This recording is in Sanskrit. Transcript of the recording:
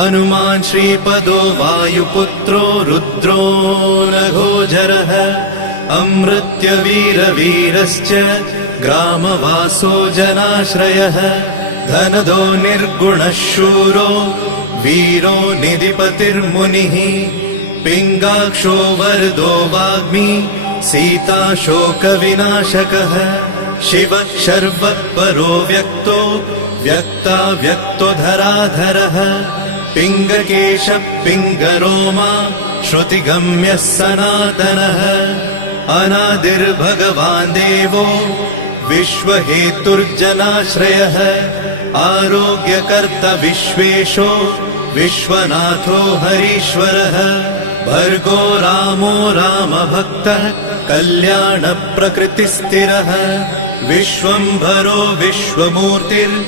हनुमान् श्रीपदो वायुपुत्रो रुद्रो नघोजरः अमृत्यवीरवीरश्च ग्रामवासो जनाश्रयः धनदो निर्गुणः शूरो वीरो निधिपतिर्मुनिः पिङ्गाक्षो वरदो वाग्मी सीता शोकविनाशकः शिवः शर्वः परो व्यक्तो व्यक्तो धराधरः पिङ्गकेशः पिङ्गरोमा श्रुतिगम्यः सनातनः अनादिर्भगवान् देवो विश्वहेतुर्जनाश्रयः आरोग्यकर्ता विश्वेशो विश्वनाथो हरीश्वरः भर्गो रामो रामभक्तः कल्याणप्रकृतिस्थिरः विश्वम्भरो विश्वमूर्तिर्